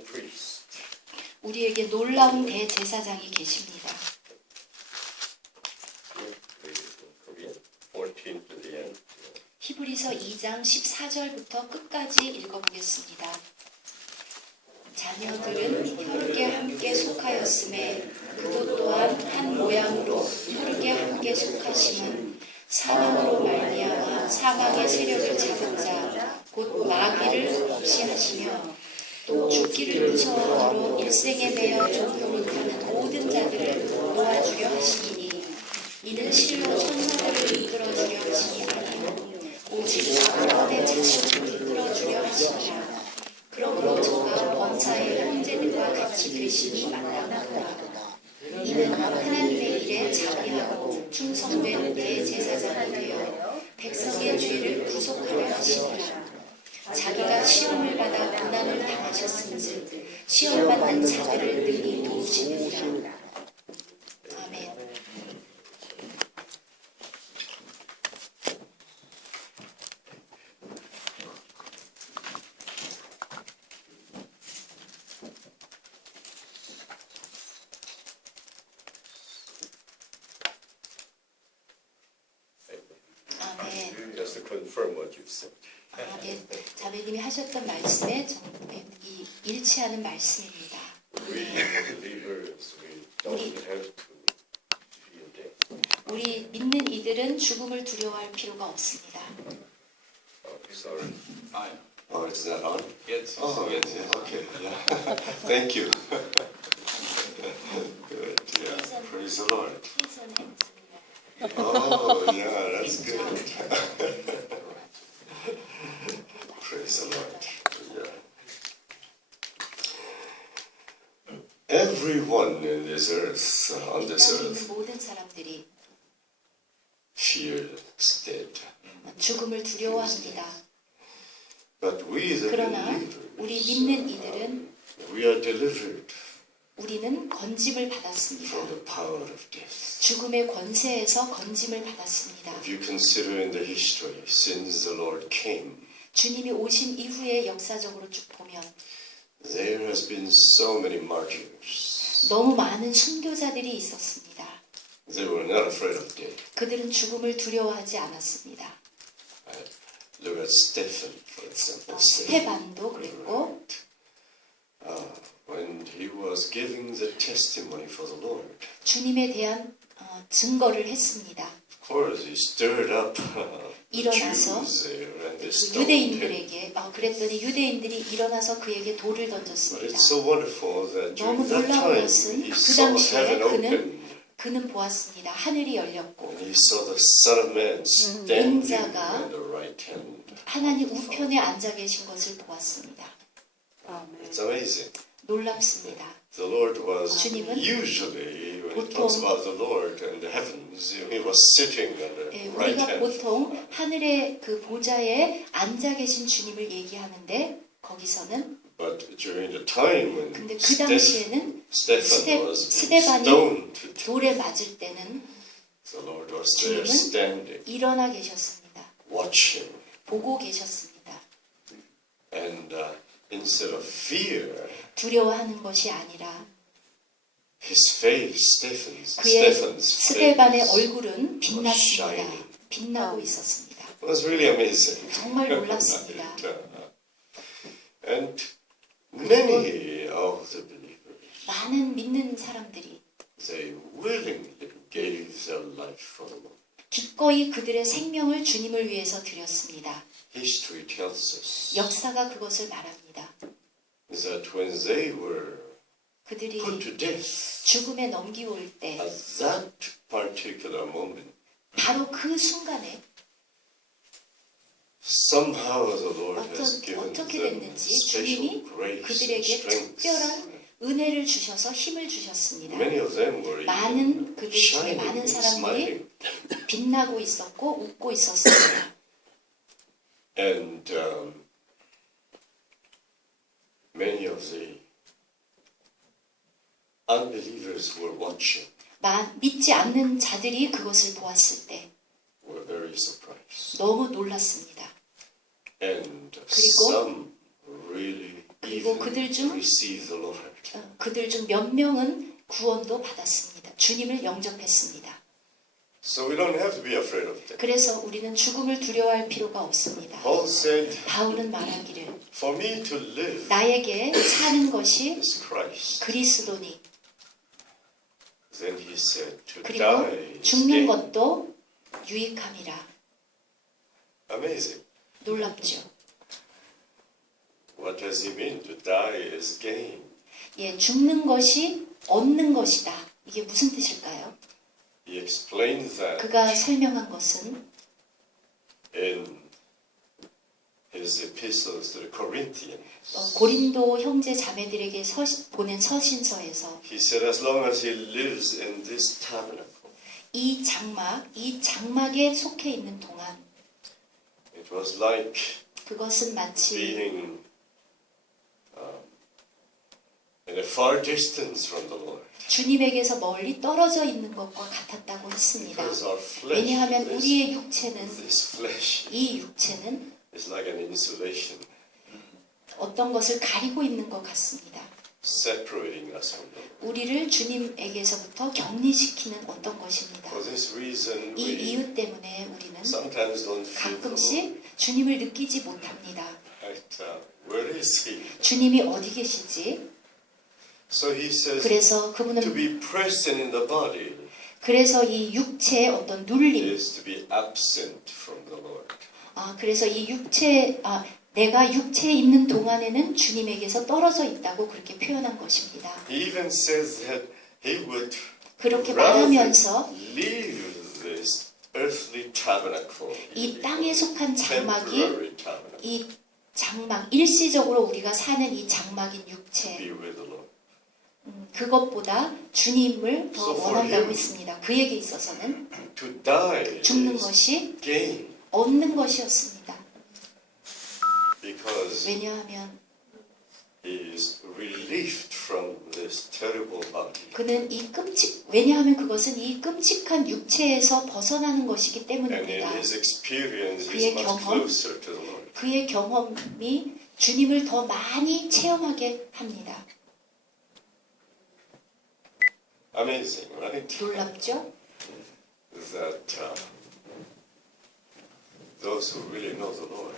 high priest. 우리에게 놀라운 대제사장이 계십니다. Korean, 14 to the end. 히브리서 2장 14절부터 끝까지 읽어보겠습니다. 자녀들은 혈육에 함께 속하였음에 그도 또한 한 모양으로 혈육에 함께 속하심은 사망으로 말미암아 사망의 세력을 잡은 자 곧 마귀를 없이 하시며 또 죽기를 무서워함으로 일생에 매여 종노릇하는 모든 자들을 놓아주려 하시니 이는 실로 천사들을 이끌어주려 하시니 아니요 오직 아브라함의 자손을 이끌어주려 하시니라. 그러므로 저가 범사의 형제들과 같이 되시니 마땅하도다. 이는 하나님의 일에 자비하고 충성된 대제사장이 되어 백성의 죄를 구속하려 하시니라. 자기가 시험을 받아 고난을 당하셨은즉 시험받는 자들을 능히 도우시느니라. 아멘. 아멘. Just to confirm what you've said. 네, 자매님이 하셨던 말씀에 이 일치하는 말씀입니다. We believers, we don't have to fear death. 우리 믿는 이들은 죽음을 두려워할 필요가 없습니다. Sorry. Oh, is that on? Yes. Oh, yes. yes, okay, yeah. Thank you. Good, yeah. Praise the Lord. Oh, yeah, that's good. Praise the Lord. Yeah. Everyone in this earth, on this 땅에 있는 earth, 모든 사람들이 fears death. 죽음을 두려워합니다. But we, the 그러나 우리 믿는 believers, 이들은 we are delivered 우리는 건짐을 받았습니다. from the power of death. 죽음의 권세에서 건짐을 받았습니다. If you consider in the history, since the Lord came, 주님이 오신 이후에 역사적으로 쭉 보면 there has been so many martyrs. 너무 많은 순교자들이 있었습니다. They were not afraid of death. 그들은 죽음을 두려워하지 않았습니다. Look at Stephen, for example. 스테반도 그랬고 When he was giving the testimony for the Lord, 주님에 대한 증거를 했습니다. of course he stirred up the 일어나서 Jews there and they stoned him. 유대인들에게 그랬더니 유대인들이 일어나서 그에게 돌을 But 던졌습니다. it's so wonderful that 너무 during that 놀라운 time 것은 he 그 saw 당시에 heaven open 그는 보았습니다. 하늘이 열렸고 and he saw the Son of Man standing 인자가 at the right hand. 하나님 우편에 앉아 계신 것을 보았습니다. It's amazing. 놀랍습니다. The Lord was 주님은 usually, when it 보통- talks about the Lord and the heavens, he was sitting on the right 우리가 hand. 보통 하늘의 그 보좌에 앉아 계신 주님을 얘기하는데 거기서는 But during the time when 근데 그 당시에는 Stephen was 스데반이 stoned to death, 돌에 맞을 때는 the Lord was there 주님은 standing, 일어나 계셨습니다. watching. 보고 계셨습니다. And instead of fear, 두려워하는 것이 아니라 his face, 그의 Stephen's 스데반의 face, 얼굴은 빛났습니다. shining. 빛나고 있었습니다. was really amazing. 정말 놀랍습니다. And many of the believers, 많은 믿는 사람들이 they willingly gave their life for the Lord. 기꺼이 그들의 생명을 주님을 위해서 드렸습니다. History tells us 역사가 그것을 말합니다. that when they were 그들이 put to death, 죽음에 넘기올 때 at that particular moment, 바로 그 순간에 somehow the Lord has given 어떻게 them 됐는지 special 주님이 grace and 그들에게 strength. 특별한 은혜를 주셔서 힘을 주셨습니다. Many of them were 많은 even 그들 중에 shining 많은 and 사람들이 smiling. 빛나고 있었고 웃고 있었습니다. And many of the unbelievers who were watching 믿지 않는 자들이 그것을 보았을 때 were very surprised. 너무 놀랐습니다. And 그리고 some really 그리고 even 그들 중 receive the Lord. 그들 중 몇 명은 구원도 받았습니다. 주님을 영접했습니다. So we don't have to be afraid of death. 그래서 우리는 죽음을 두려워할 필요가 없습니다. Paul said, 바울은 말하기를 for me to live 나에게 사는 것이 is Christ. 그리스도니 Then he said, to 그리고 die is 죽는 gain. 것도 유익함이라. Amazing. 놀랍죠. What does he mean? To die is gain. 예, 죽는 것이 얻는 것이다. 이게 무슨 뜻일까요? He explains that 그가 설명한 것은 in his epistles to the Corinthians. 고린도 형제 자매들에게 보낸 서신서에서 He said, as long as he lives in this tabernacle, 이 장막에 속해 있는 동안 it was like 그것은 마치 being in a far distance from the Lord. 주님에게서 멀리 떨어져 있는 것과 같았다고 했습니다. Because our flesh, 왜냐하면 우리의 육체는 this flesh 이 육체는 is like an insulation, 어떤 것을 가리고 있는 것 같습니다. separating us from the Lord. 우리를 주님에게서부터 격리시키는 어떤 것입니다. For this reason, 이 we 이유 때문에 우리는 sometimes don't feel the Lord. 가끔씩 주님을 느끼지 못합니다. Right, where is he? 주님이 어디 계시지? So he says, 그래서 to 그분은 be present in the body 그래서 이 육체의 어떤 눌림, is to be absent from the Lord. 그래서 이 내가 육체에 있는 동안에는 주님에게서 떨어져 있다고 그렇게 표현한 것입니다. He even says that he would 그렇게 rather 말하면서 leave this earthly tabernacle, 이 땅에 속한 장막이 temporary tabernacle, 이 장막, 일시적으로 우리가 사는 이 장막인 육체, be with the Lord. 그것보다 주님을 더 So for 원한다고 him, 했습니다. 그에게 있어서는 To die 죽는 is 것이 gain, 얻는 것이었습니다. because 왜냐하면 he is relieved from this terrible body. 그는 왜냐하면 그것은 이 끔찍한 육체에서 벗어나는 것이기 And in 때문입니다. his experience, he's 그의 much 경험, closer to the Lord. 그의 경험이 주님을 더 많이 체험하게 합니다. Amazing, right? 놀랍죠? That those who really know the Lord,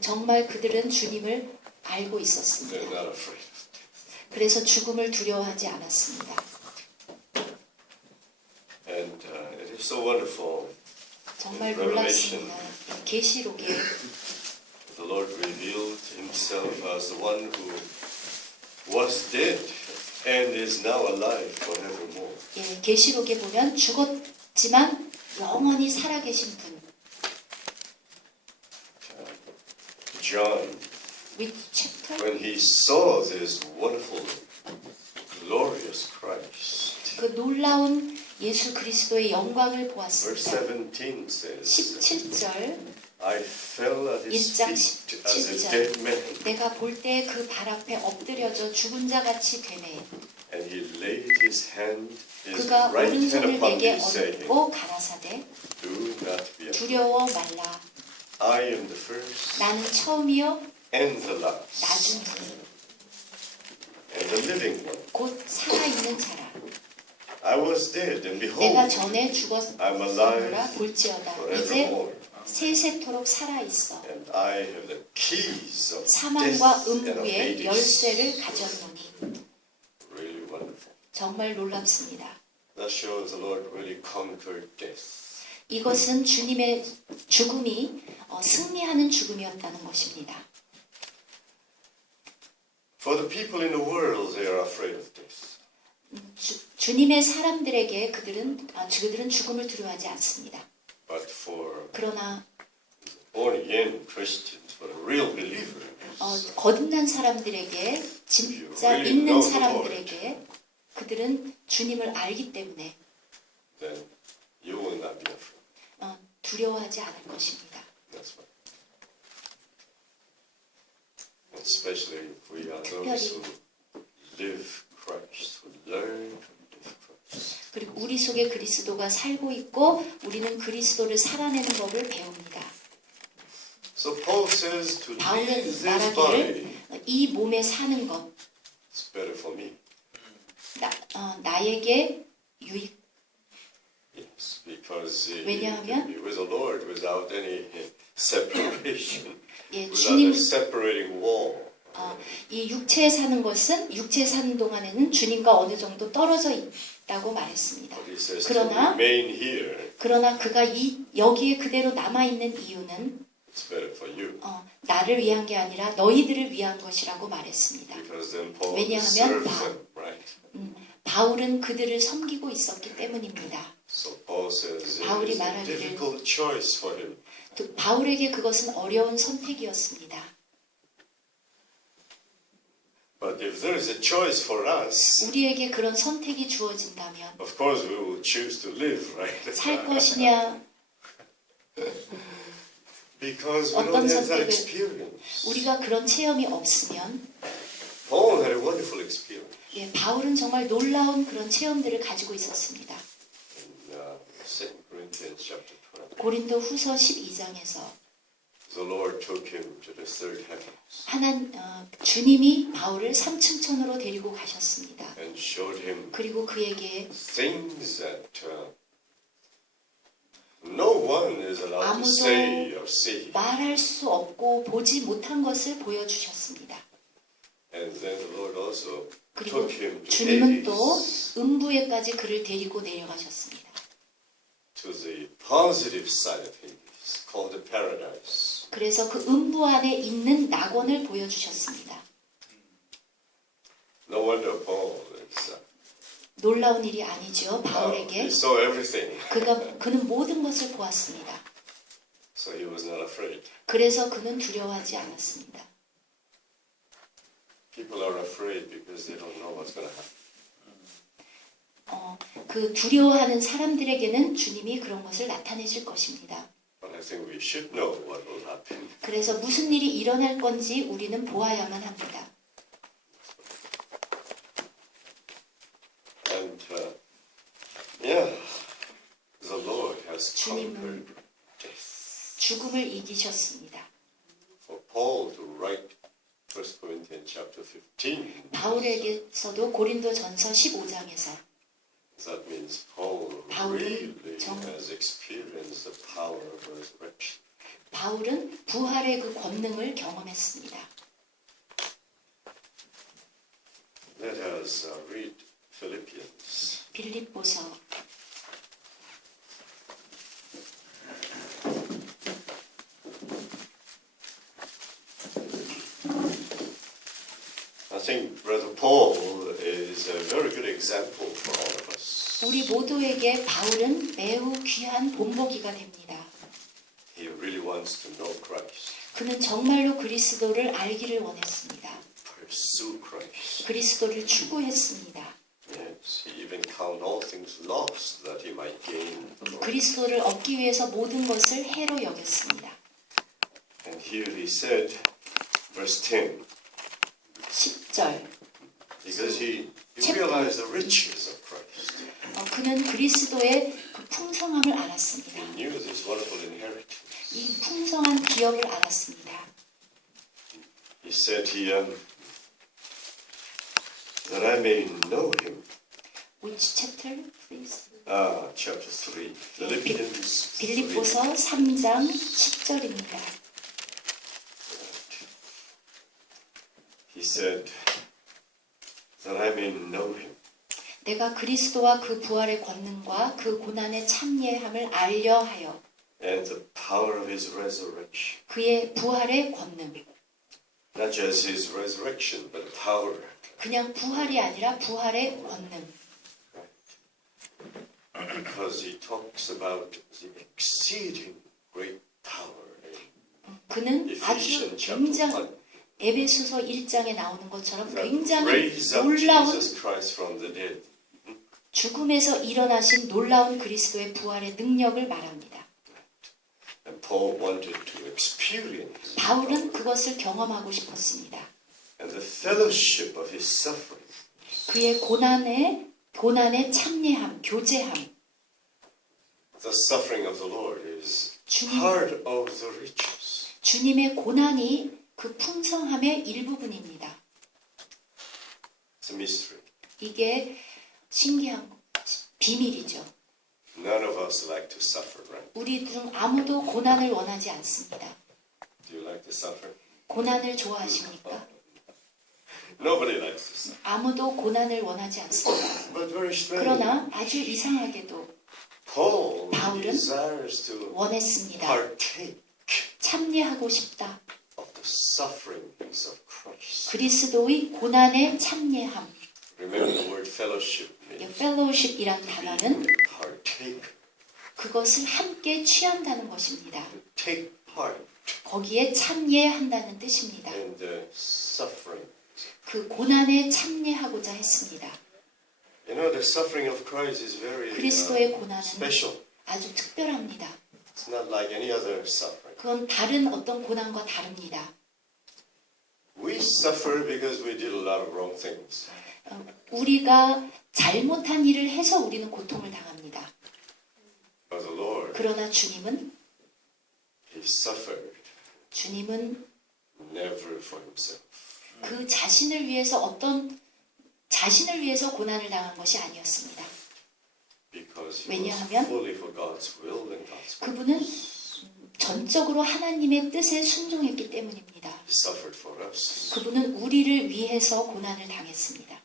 정말 그들은 주님을 알고 they're 있었습니다. not afraid of death. 그래서 죽음을 두려워하지 않았습니다. And it is so wonderful. 정말 In Revelation, 놀랍습니다. 계시록에 the Lord revealed himself as the one who was dead and is now alive forevermore. 계시록에 보면 죽었지만 영원히 살아계신 분. John, Which chapter? when he saw this wonderful, glorious Christ, 그 놀라운 예수 그리스도의 영광을 verse 보았습니다. 17 says, 17절 I fell at his 1장 feet as a 17절 dead man, 내가 볼 때 그 발 앞에 엎드려져 죽은 자 같이 되네. and he laid his hand, his 그가 right hand 오른손을 upon 내게 me, saying, 얹고 가라사대 do not be afraid. 두려워 말라. I am the first 나는 처음이요 and the last, 나중이니 and the living one. 곧 살아있는 자라. I was dead, and 내가 behold, 전에 I'm 죽었으므라 alive 볼지어다. 이제 forevermore, 세세토록 살아있어. and I have the keys of death 사망과 and of 음부의 Hades. 열쇠를 가졌노니. Really wonderful. 정말 놀랍습니다. That shows the Lord really conquered death. 이것은 주님의 죽음이 승리하는 죽음이었다는 것입니다. For the people in the world, they are afraid of death. 주님의 사람들에게 그들은 죽음을 두려워하지 않습니다. But for 그러나 born-again Christians, for the real believers, 거듭난 사람들에게 진짜 믿는 사람들에게 그들은 주님을 알기 때문에 then you will not be afraid. 두려워하지 않을 것입니다. That's right. Especially if we are those who live Christ, who learn to live Christ. 그리고 우리 속에 그리스도가 살고 있고 우리는 그리스도를 살아내는 법을 배웁니다. So Paul says to leave 바울은 this 말하기를 body 이 몸에 사는 것, It's better for me. 나에게 유익. Yes, because you 왜냐하면- can be with the Lord without any separation, 예, without 주님 a separating wall. 이 육체에 사는 것은 육체에 사는 동안에는 주님과 어느 정도 떨어져 있다고 말했습니다. But he says to 그러나 remain here, 그러나 그가 여기에 그대로 남아 있는 이유는 it's better for you. 나를 위한 게 아니라 너희들을 위한 것이라고 말했습니다. Because then Paul 왜냐하면 served 바- them, right? 바울은 그들을 섬기고 있었기 때문입니다. So Paul says it 바울이 is a 말하기를- difficult choice for him. 또 바울에게 그것은 어려운 선택이었습니다. But if there is a choice for us, 우리에게 그런 선택이 주어진다면 of course we will choose to live, right? 살 것이냐, Because we 어떤 don't have that 선택을- experience. 우리가 그런 체험이 없으면 Paul had a wonderful experience. 예, 바울은 정말 놀라운 그런 체험들을 가지고 있었습니다. In 2 Corinthians chapter 12, 고린도 후서 12장에서 the Lord took him to the third heavens 주님이 바울을 삼층천으로 데리고 가셨습니다. and showed him 그리고 그에게 things that no one is allowed to 아무도 say or see. 말할 수 없고 보지 못한 것을 보여주셨습니다. And then the Lord also 그리고 took him to 주님은 또 Hades, 음부에까지 그를 데리고 내려가셨습니다. to the positive side of Hades, called the paradise. 그래서 그 음부 안에 있는 낙원을 보여주셨습니다. No wonder Paul is, 놀라운 일이 아니죠. he 바울에게 saw everything, 그는 모든 것을 보았습니다. so he was not afraid. 그래서 그는 두려워하지 않았습니다. People are afraid because they don't know what's going to happen. 그 두려워하는 사람들에게는 주님이 그런 것을 나타내실 것입니다. But I think we should know what will happen. 그래서 무슨 일이 일어날 건지 우리는 보아야만 합니다. And yeah, the Lord has 주님은 conquered death. 죽음을 이기셨습니다. For Paul to write 1 Corinthians chapter 15, 바울에게서도 고린도전서 15장에서 that means Paul 바울은 really 정- has experienced the power of resurrection. 바울은 부활의 그 권능을 경험했습니다. Let us read Philippians. 빌립보서 I think Brother Paul is a very good example for all of us. 우리 모두에게 바울은 매우 귀한 본보기가 됩니다. He really wants to know Christ, 그는 정말로 그리스도를 알기를 원했습니다. pursue Christ. 그리스도를 추구했습니다. Yes, he even count all things lost that he might gain the Lord. 그리스도를 얻기 위해서 모든 것을 해로 여겼습니다. And here he said, verse 10, 10절 because he realized the riches of Christ. 그는 그리스도의 그 풍성함을 알았습니다. He knew this wonderful inheritance. 이 풍성한 기업을 알았습니다. He said here, that I may know him. Which chapter, please? Chapter 3, Philippians 3. 빌립보서 3장 10절입니다. He said, that I may know him. 내가 그리스도와 그 부활의 권능과 그 고난의 참예함을 알려 하여 And the power of his resurrection. 그의 부활의 권능, Not just his resurrection, but power. 그냥 부활이 아니라 부활의 권능. Because he talks about the exceeding great power in 그는 아주 Ephesians chapter 굉장히 1. 에베소서 1장에 나오는 것처럼 That 굉장히 raised up 놀라운 Jesus Christ from the dead. 죽음에서 일어나신 놀라운 그리스도의 부활의 능력을 말합니다. And Paul wanted to experience 바울은 그것을 경험하고 싶었습니다. and the fellowship of his suffering. 그의 고난의 참례함, 교제함. The suffering of the Lord is 주님, part of the riches. 주님의 고난이 그 풍성함의 일부분입니다. It's a mystery. 이게 신기한 비밀이죠. None of us like to suffer, right? 우리 중 아무도 고난을 원하지 않습니다. Do you like to suffer? 고난을 좋아하십니까? Nobody likes to suffer. 아무도 고난을 원하지 않습니다. But very strange. 그러나 아주 이상하게도 Paul 바울은 desires to 원했습니다. partake 참여하고 싶다. of the sufferings of Christ. 그리스도의 고난에 참여함. Remember the word fellowship 이 means fellowship이란 단어는 partake, 그것을 함께 취한다는 것입니다. to take part 거기에 참여한다는 뜻입니다. in the suffering. 그 고난에 참여하고자 했습니다. You know, the suffering of Christ is very 그리스도의 고난은 special. 아주 특별합니다. It's not like any other suffering. 그건 다른 어떤 고난과 다릅니다. We suffer because we did a lot of wrong things. 우리가 잘못한 일을 해서 우리는 고통을 당합니다. But the Lord, 그러나 주님은 He suffered 주님은 never for Himself. 그 자신을 위해서 자신을 위해서 고난을 당한 것이 아니었습니다. Because He was 왜냐하면 fully for God's will and God's will. 그분은 전적으로 하나님의 뜻에 순종했기 때문입니다. He suffered for us. 그분은 우리를 위해서 고난을 당했습니다.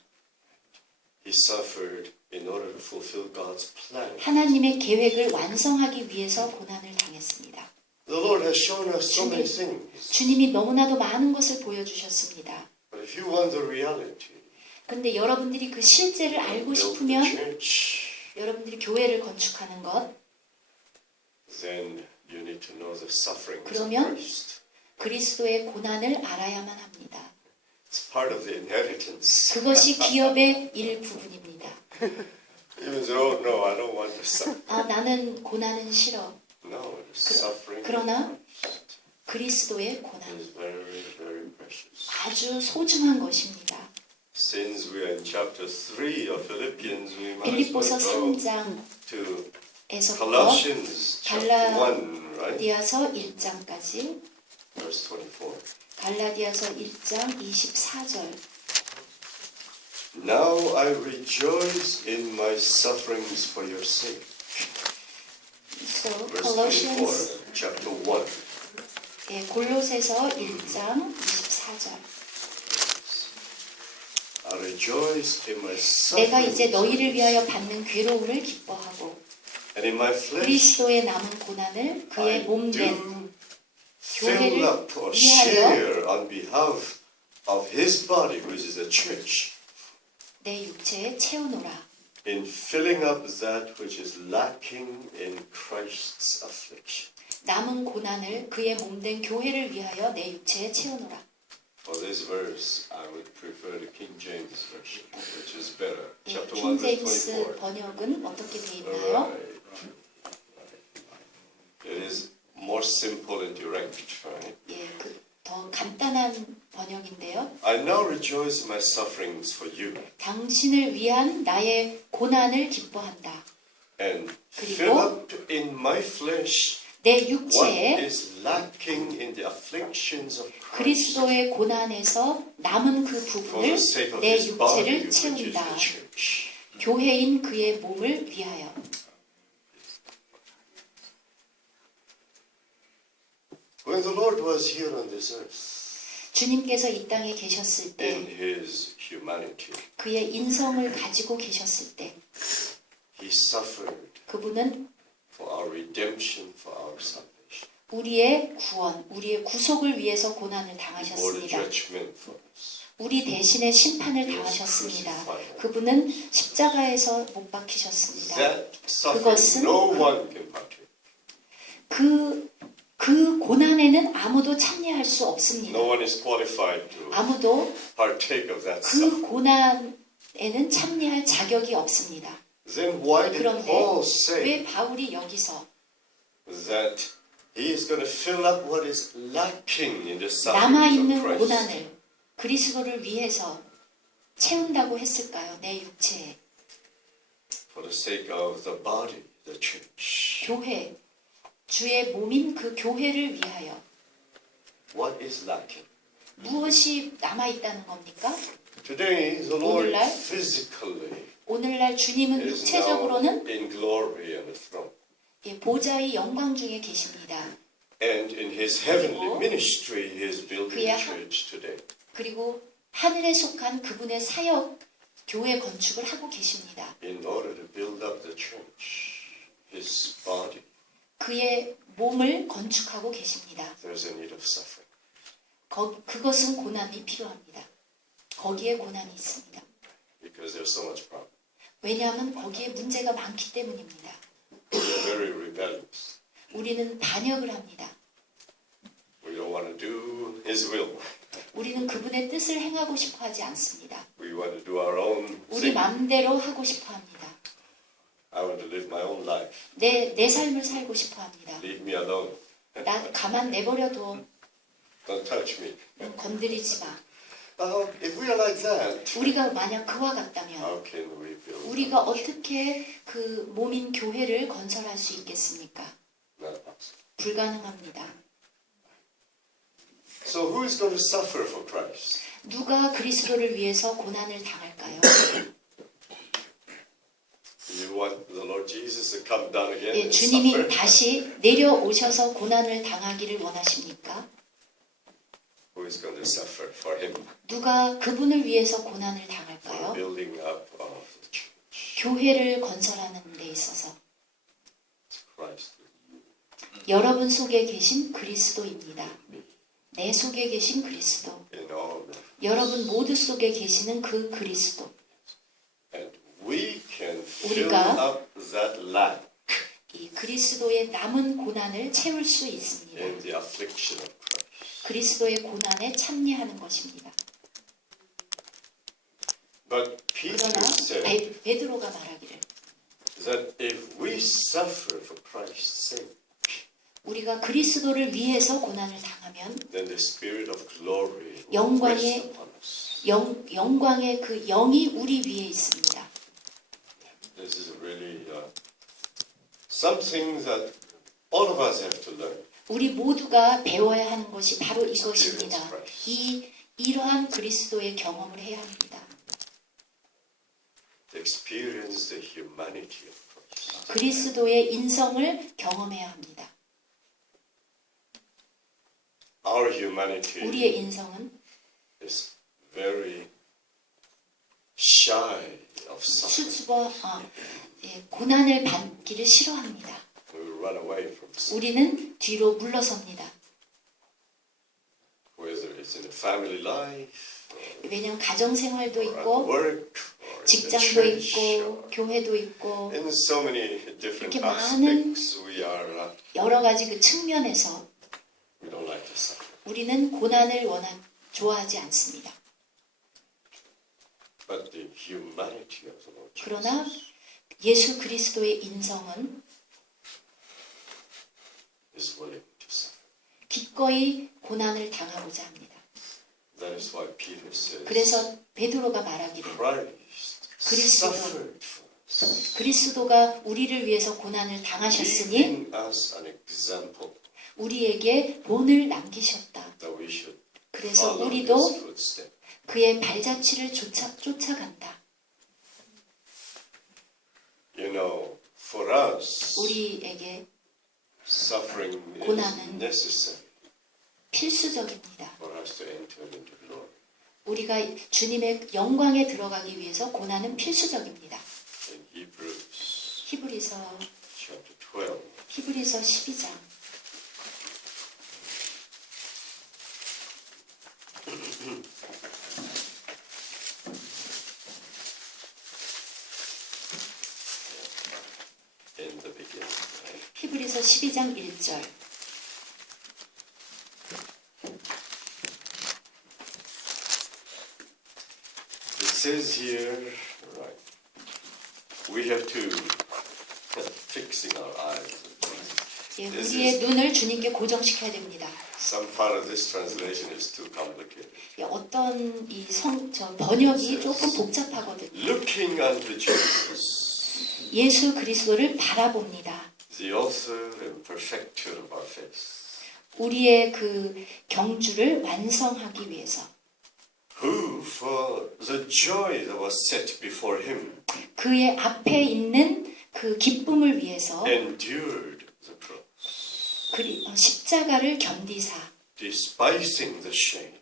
He suffered in order to fulfill God's plan. 하나님의 계획을 완성하기 위해서 고난을 당했습니다. The Lord has shown us so many things. 주님이 너무나도 많은 것을 보여주셨습니다. But if you want the reality, 그런데 여러분들이 그 실제를 알고 build the 싶으면 church, 여러분들이 교회를 건축하는 것, then you need to know the sufferings of 그러면 Christ. 그리스도의 고난을 알아야만 합니다. It's part of the inheritance. 그것이 기업의 일부분입니다. Even though, no, I don't want to suffer. 나는 고난은 싫어. No, the suffering 그러나 그리스도의 고난 is very, very precious. 아주 소중한 것입니다. Since we are in chapter 3 of Philippians, we might as 빌립보서 well go 3장에서부터 to Colossians chapter 1, right? 갈라디아서 1장까지 Verse 24. 갈라디아서 1장 24절 Now I rejoice in my sufferings for your sake. So Verse Colossians 24, chapter 1. 골로새서 1장 24절 I rejoice in my 내가 이제 sufferings 너희를 위하여 받는 괴로움을 기뻐하고 and in my flesh 그리스도의 남은 고난을 그의 I 몸된 do 교회를 fill up or 위하여 share on behalf of his body, which is the church, 내 육체에 채우노라. in filling up that which is lacking in Christ's affliction. 남은 고난을 그의 몸된 교회를 위하여 내 육체에 채우노라. For this verse, I would prefer the King James version, which is better. 예, Chapter 1, verse 킹제임스 24. 번역은 어떻게 되어 있나요? Alright. It is more simple and direct, right? 예, 더 간단한 번역인데요. I now rejoice in my sufferings for you, 당신을 위한 나의 고난을 기뻐한다. and 그리고 fill up in my flesh 내 what 육체에 is lacking in the afflictions of Christ 그리스도의 고난에서 남은 그 for the 부분을 sake of 내 his body, 육체를 which is 채운다. the church. 교회인 그의 몸을 위하여. When the Lord was here on this earth, 주님께서 이 땅에 계셨을 in 때 his humanity, 그의 인성을 가지고 계셨을 때 he suffered 그분은 for our redemption, for our salvation. 우리의 구원, 우리의 구속을 위해서 고난을 He bore the 당하셨습니다. judgment for us. 우리 대신에 심판을 당하셨습니다. 그분은 십자가에서 못 박히셨습니다. That suffering, 그것은 no one can partake. 그 고난에는 아무도 참여할 수 없습니다. No one is qualified to 아무도 partake of that 그 suffering. 고난에는 참여할 자격이 없습니다. Then why did 그런데 Paul say 왜 바울이 여기서 that he is going to fill up what is lacking in the sufferings of 남아있는 Christ? 고난을 그리스도를 위해서 채운다고 했을까요? 내 육체에. For the sake of the body, the church. 교회, 주의 몸인 그 교회를 위하여. What is lacking? 무엇이 남아 있다는 겁니까? Today, the Lord 오늘날? physically 오늘날 주님은 is now 육체적으로는 in glory on the throne. 예, 보좌의 영광 중에 계십니다. And in his heavenly 그리고 ministry, he is building 그의 the church today. 그리고 하늘에 속한 그분의 사역 교회 건축을 하고 계십니다. In order to build up the church, his body, 그의 몸을 건축하고 계십니다. there's a need of suffering. 그것은 고난이 필요합니다. 거기에 고난이 있습니다. Because there's so much problem. 왜냐하면 거기에 문제가 많기 때문입니다. We are very rebellious. 우리는 반역을 합니다. We don't want to do his will. 우리는 그분의 뜻을 행하고 싶어 하지 않습니다. We want to do our own 우리 thing. 마음대로 하고 싶어 합니다. I want to live my own life. 내 삶을 살고 싶어 합니다. Leave me alone. 나 가만 내버려둬. Don't touch me. 건드리지 마. If we are like that, 우리가 만약 그와 같다면 how can we build? 우리가 어떻게 그 몸인 교회를 건설할 수 있겠습니까? Not possible. 불가능합니다. So who is going to suffer for Christ? 누가 그리스도를 위해서 고난을 당할까요? You want the Lord Jesus to come down again 예, and 주님이 suffer? 다시 내려오셔서 고난을 당하기를 원하십니까? Who is going to suffer for him? 누가 그분을 위해서 고난을 For 당할까요? building up of the church. 교회를 건설하는 데 있어서 It's Christ. 여러분 속에 계신 그리스도입니다. 내 속에 계신 그리스도, In all men. 여러분 모두 속에 계시는 그 그리스도. And we can fill 우리가 up that lack 이 그리스도의 남은 고난을 채울 수 있습니다. in the affliction of Christ. 그리스도의 고난에 참여하는 것입니다. But Peter 그러나 said 베드로가 말하기를 that if we suffer for Christ's sake, 우리가 그리스도를 위해서 고난을 당하면 then the Spirit of glory will 영광의 rest upon us. 영광의 그 영이 우리 위에 있습니다. This is really something that all of us have to learn. 우리 모두가 배워야 하는 것이 바로 이것입니다. 이러한 그리스도의 경험을 해야 합니다. To experience the humanity of Christ. 그리스도의 인성을 경험해야 합니다. Our humanity 우리의 인성은 is very shy of suffering. 수줍어 고난을 받기를 싫어합니다. We run away from sin. 우리는 뒤로 물러섭니다. Whether it's in the family life, 왜냐하면 가정생활도 or at 있고 work, or in the 직장도 church, 있고 or 교회도 있고 in so many different 이렇게 많은 aspects, we are 여러 가지 그 측면에서 we don't like to suffer. 우리는 고난을 좋아하지 않습니다. But the humanity of the Lord 그러나 Jesus 예수 그리스도의 인성은 is willing to suffer. 기꺼이 고난을 당하고자 합니다. That is why Peter says, 그래서 베드로가 말하기를 Christ 그리스도. suffered for us, 그리스도가 우리를 위해서 고난을 당하셨으니 leaving us an example 우리에게 본을 남기셨다. that we should 그래서 follow 우리도 his footsteps. 그의 발자취를 쫓아간다. You know, for us, 우리에게 suffering is 고난은 necessary 필수적입니다. for us to enter into glory. 우리가 주님의 영광에 들어가기 위해서 고난은 필수적입니다. In Hebrews 히브리서 chapter 12, 12장 in the beginning, right? 히브리서 12장 1절 It says here, right, we have to fixing our eyes. 예, This 우리의 is- 눈을 주님께 고정시켜야 됩니다. Some part of this translation is too complicated. 예, 어떤 번역이 조금 복잡하거든요. Looking unto Jesus, 예수 그리스도를 바라봅니다. the author and perfecter of our faith. 우리의 그 경주를 완성하기 위해서 who for the joy that was set before him 그의 앞에 있는 그 기쁨을 위해서 endured the cross, 십자가를 견디사 despising the shame.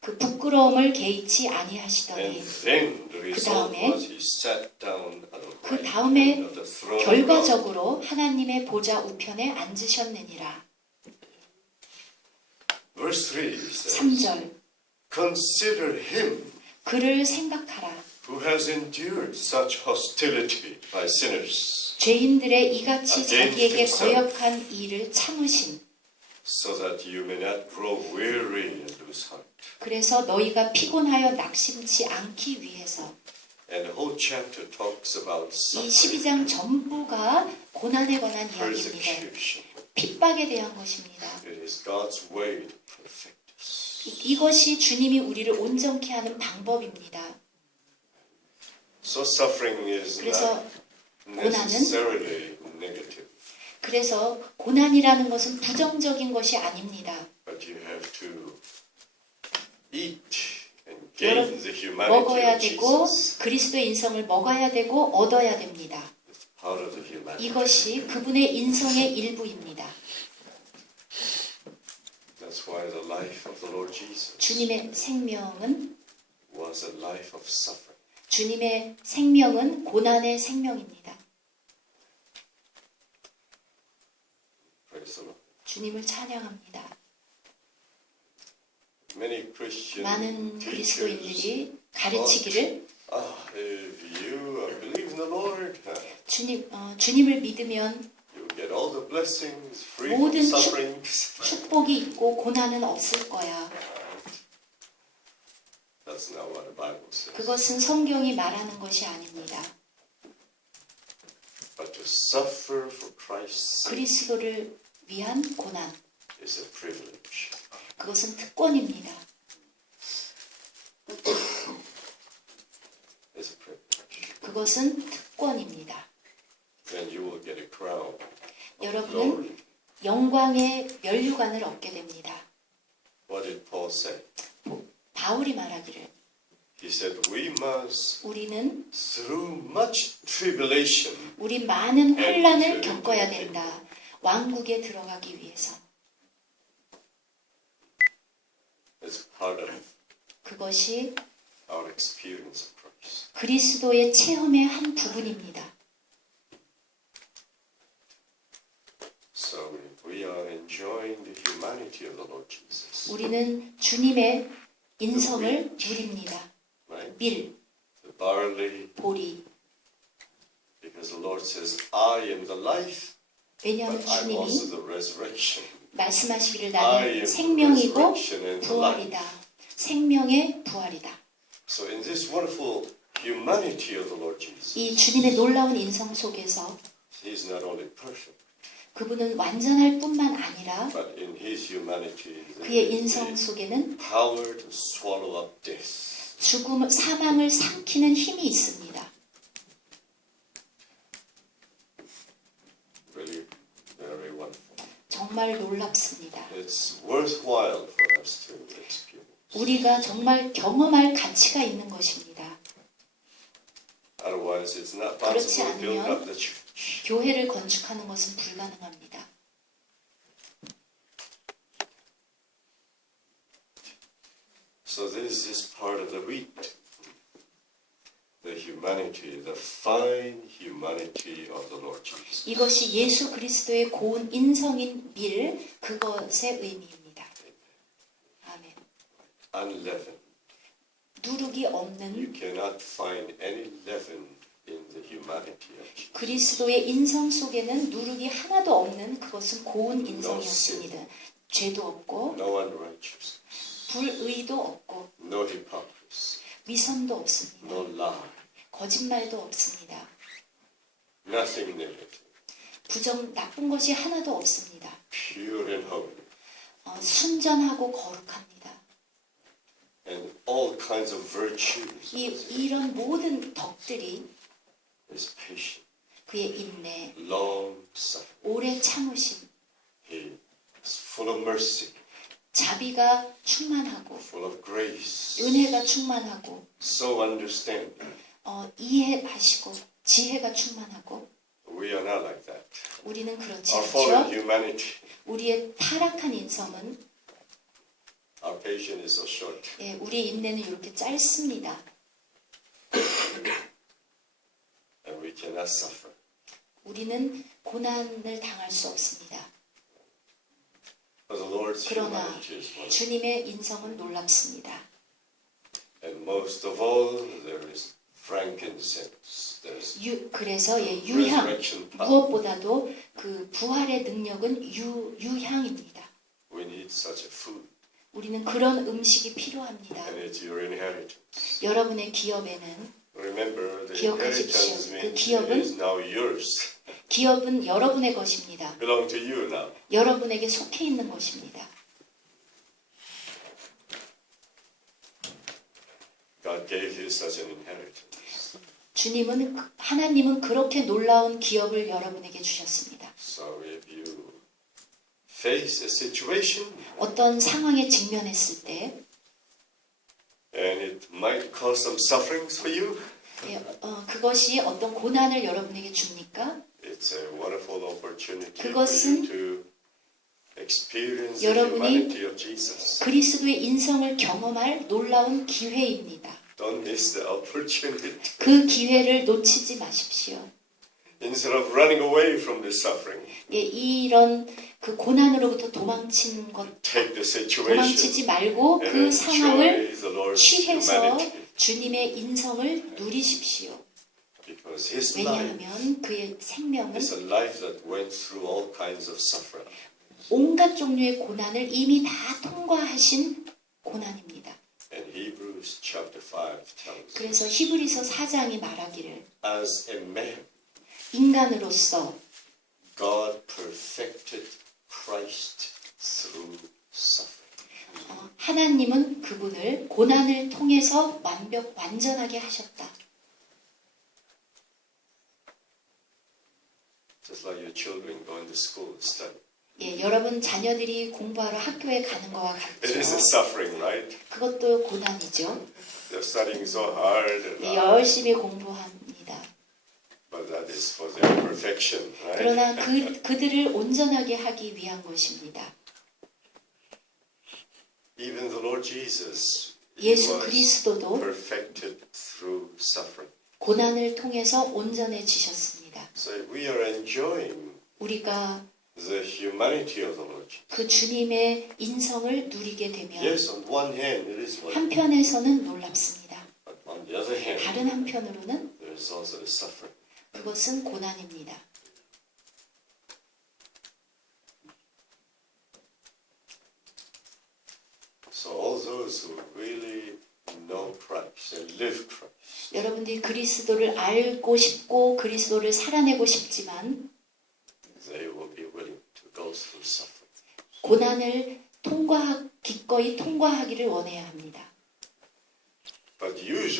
그 부끄러움을 개의치 And 아니하시더니 then the result 다음에 was he sat down at the 그 right 다음에 hand of the throne of God. 결과적으로 하나님의 보좌 우편에 앉으셨느니라. Verse 3 says, 3절 consider him 그를 생각하라. who has endured such hostility by sinners, 죄인들의 이같이 Against 자기에게 himself. 거역한 일을 참으신 so that you may not grow weary and lose heart. 그래서 너희가 피곤하여 낙심치 않기 위해서 And the whole chapter talks about 이 suffering, 12장 전부가 고난에 관한 이야기입니다. persecution. 핍박에 대한 것입니다. It is God's way to perfect us. 이것이 주님이 우리를 온전케 하는 방법입니다. So suffering is 그래서 not 고난은 necessarily negative, 그래서 고난이라는 것은 부정적인 것이 아닙니다. but you have to eat and gain the humanity 먹어야 of 되고 Jesus. 그리스도의 인성을 먹어야 되고 얻어야 됩니다. Part of the humanity. 이것이 그분의 인성의 일부입니다. That's why the life of the Lord Jesus 주님의 생명은 was a life of suffering. 주님의 생명은 고난의 생명입니다. Praise the Lord. 주님을 찬양합니다. Many Christian 많은 teachers, 그리스도인들이 가르치기를 if you believe in the Lord, 주님을 믿으면 you get all the blessings, free from 모든 sufferings. 축복이 있고 고난은 없을 거야. That's not what the Bible says. 그것은 성경이 말하는 것이 아닙니다. But to suffer for Christ's sake 그리스도를 위한 고난, is a privilege. 그것은 특권입니다. It's a privilege. 그것은 특권입니다. Then you will get a crown of 여러분은 glory. 영광의 면류관을 얻게 됩니다. What did Paul say? 바울이 말하기를 He said, we must, 우리는 through much tribulation, 우리 많은 환난을 겪어야 된다. 왕국에 들어가기 위해서. as part of 그것이 our experience of Christ. 그리스도의 체험의 한 부분입니다. So we are enjoying the humanity of the Lord Jesus. 우리는 주님의 인성을 누립니다. Right? 밀, The barley, 보리. because the Lord says, I am the life, 왜냐하면 but I'm 주님이 also the resurrection. 말씀하시기를 I am 나는 the 생명이고 resurrection and the life. 부활이다. 생명의 부활이다. So in this wonderful humanity of the Lord Jesus, 이 주님의 놀라운 인성 속에서 He's not only perfect, 그분은 완전할 뿐만 아니라 but in His humanity, 그의 there 인성 is the 속에는 power to swallow up death. 죽음, 사망을 삼키는 힘이 있습니다. Really very wonderful. 정말 놀랍습니다. It's worthwhile for us to experience. 우리가 정말 경험할 가치가 있는 것입니다. Otherwise, it's not 그렇지 possible to build 않으면 up the church. 교회를 건축하는 것은 불가능합니다. So this is part of the wheat. The humanity, the fine humanity of the Lord Jesus. 이것이 예수 그리스도의 고운 인성인 밀, 그것의 의미입니다. 아멘. Unleavened. 누룩이 You 없는 cannot find any leaven in the humanity of Jesus. 그리스도의 인성 속에는 누룩이 하나도 없는 그것은 고운 인성이었습니다. 죄도 없고 No unrighteousness, 불의도 없고 no hypocrisy, 위선도 없습니다. no lie, 거짓말도 없습니다. nothing negative, 나쁜 것이 하나도 없습니다. pure and holy, 순전하고 거룩합니다. and all kinds of virtues. 이런 모든 덕들이 Is patient, 그의 인내, long suffering. 오래 참으심, He It's full of mercy, 자비가 충만하고 full of grace, 은혜가 충만하고 so understanding. 이해하시고 지혜가 충만하고 We are not like that. 우리는 그렇지 Our fallen 않죠. humanity, 우리의 타락한 인성은 our patience is so short. 우리 인내는 이렇게 짧습니다. And we cannot suffer. 우리는 고난을 당할 수 없습니다. But the Lord's 그러나 humanity is wonderful. 주님의 인성은 놀랍습니다. And most of all, there is frankincense. There's 그래서 유향, resurrection power. 무엇보다도 그 부활의 능력은 유향입니다. We need such a food. 우리는 그런 음식이 필요합니다. And it's your inheritance. 여러분의 기업에는 Remember, the 기억하십시오. inheritance 그 means 기업은 it is now yours. 기업은 여러분의 것입니다. Belong to you now. 여러분에게 속해 있는 것입니다. God gave you such an inheritance. 하나님은 그렇게 놀라운 기업을 여러분에게 주셨습니다. So if you face a situation 어떤 상황에 직면했을 때 and it might cause some sufferings for you, 그것이 어떤 고난을 여러분에게 줍니까? it's a wonderful opportunity for 그것은 you to experience the 여러분이 humanity of Jesus. 그리스도의 인성을 경험할 놀라운 기회입니다. Don't miss the opportunity. 그 기회를 놓치지 마십시오. Instead of running away from the suffering, 이런 그 고난으로부터 도망치는 것, take the situation 도망치지 말고 and 그 상황을 enjoy the Lord's 취해서 humanity. 주님의 인성을 누리십시오. Because His life 왜냐하면 그의 생명은 is a life that went through all kinds of suffering. 온갖 종류의 고난을 이미 다 통과하신 고난입니다. And Hebrews chapter 5 tells us, 그래서 히브리서 4장이 말하기를 as a man, 인간으로서 God perfected Christ through suffering. 하나님은 그분을 고난을 통해서 완전하게 하셨다. Just like your children going to school and study. 여러분 자녀들이 공부하러 학교에 가는 거와 It is a 같죠. suffering, right? 그것도 고난이죠. They're studying so hard, and 열심히 공부합니다. but that is for their perfection, right? 그러나 그들을 온전하게 하기 위한 것입니다. Even the Lord Jesus he 예수 was 그리스도도 perfected through suffering. 고난을 통해서 온전해지셨습니다. So we are enjoying 우리가 the humanity of the Lord Jesus. 그 주님의 인성을 누리게 되면 Yes, on one hand it is wonderful, 한편에서는 놀랍습니다. but on the other hand, 다른 한편으로는 there is also the suffering. 그것은 고난입니다. So all those who really know Christ and live Christ, 여러분들이 그리스도를 알고 싶고 그리스도를 살아내고 싶지만 they will be willing to go through suffering. 고난을 기꺼이 통과하기를 원해야 합니다. But usually